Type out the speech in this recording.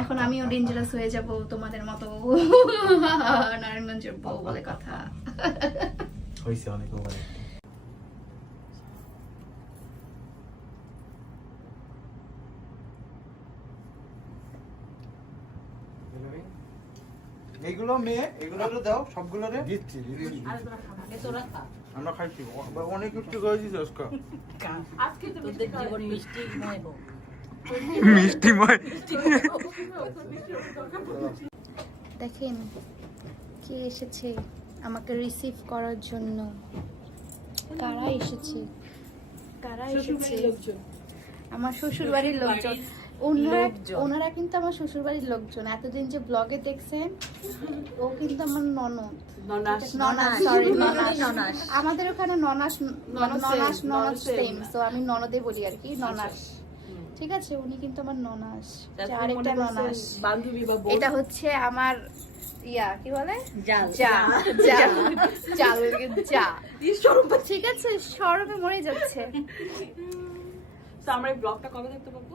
এখন আমিও ডেঞ্জারাস হয়ে যাব তোমাদের মতো। নারায়ণগঞ্জের বউ বলে কথা। হইছে অনেক ওভার। এইগুলো মেয়ে এগুলো দাও সবগুলোরে দিচ্ছি আমরা খাইছি অনেক কিছু করে দিছি আজকে তোদের জীবন মিষ্টিময় হোক। মিষ্টিময়। দেখেন কে এসেছে আমাকে রিসিভ করার জন্য। কারা এসেছে? কারা এসেছে? আমার শ্বশুর বাড়ির লোকজন। ওনারা কিন্তু আমার শ্বশুর বাড়ির লোকজন। এতদিন যে ব্লগে দেখছেন, ও কিন্তু আমার ননদ। আমাদের ওখানে ননাস সেম, তো আমি ননদে বলি আর কি, ননাস। ঠিক আছে, উনি কিন্তু আমার ননাস। আরেকটা ননাস বান্ধবী বা এটা হচ্ছে আমার ইয়া কি বলে জাল ঠিক আছে, শরমে মরে যাচ্ছে। তো আমরা এই ব্লগটা কবে দেখতে পাবো?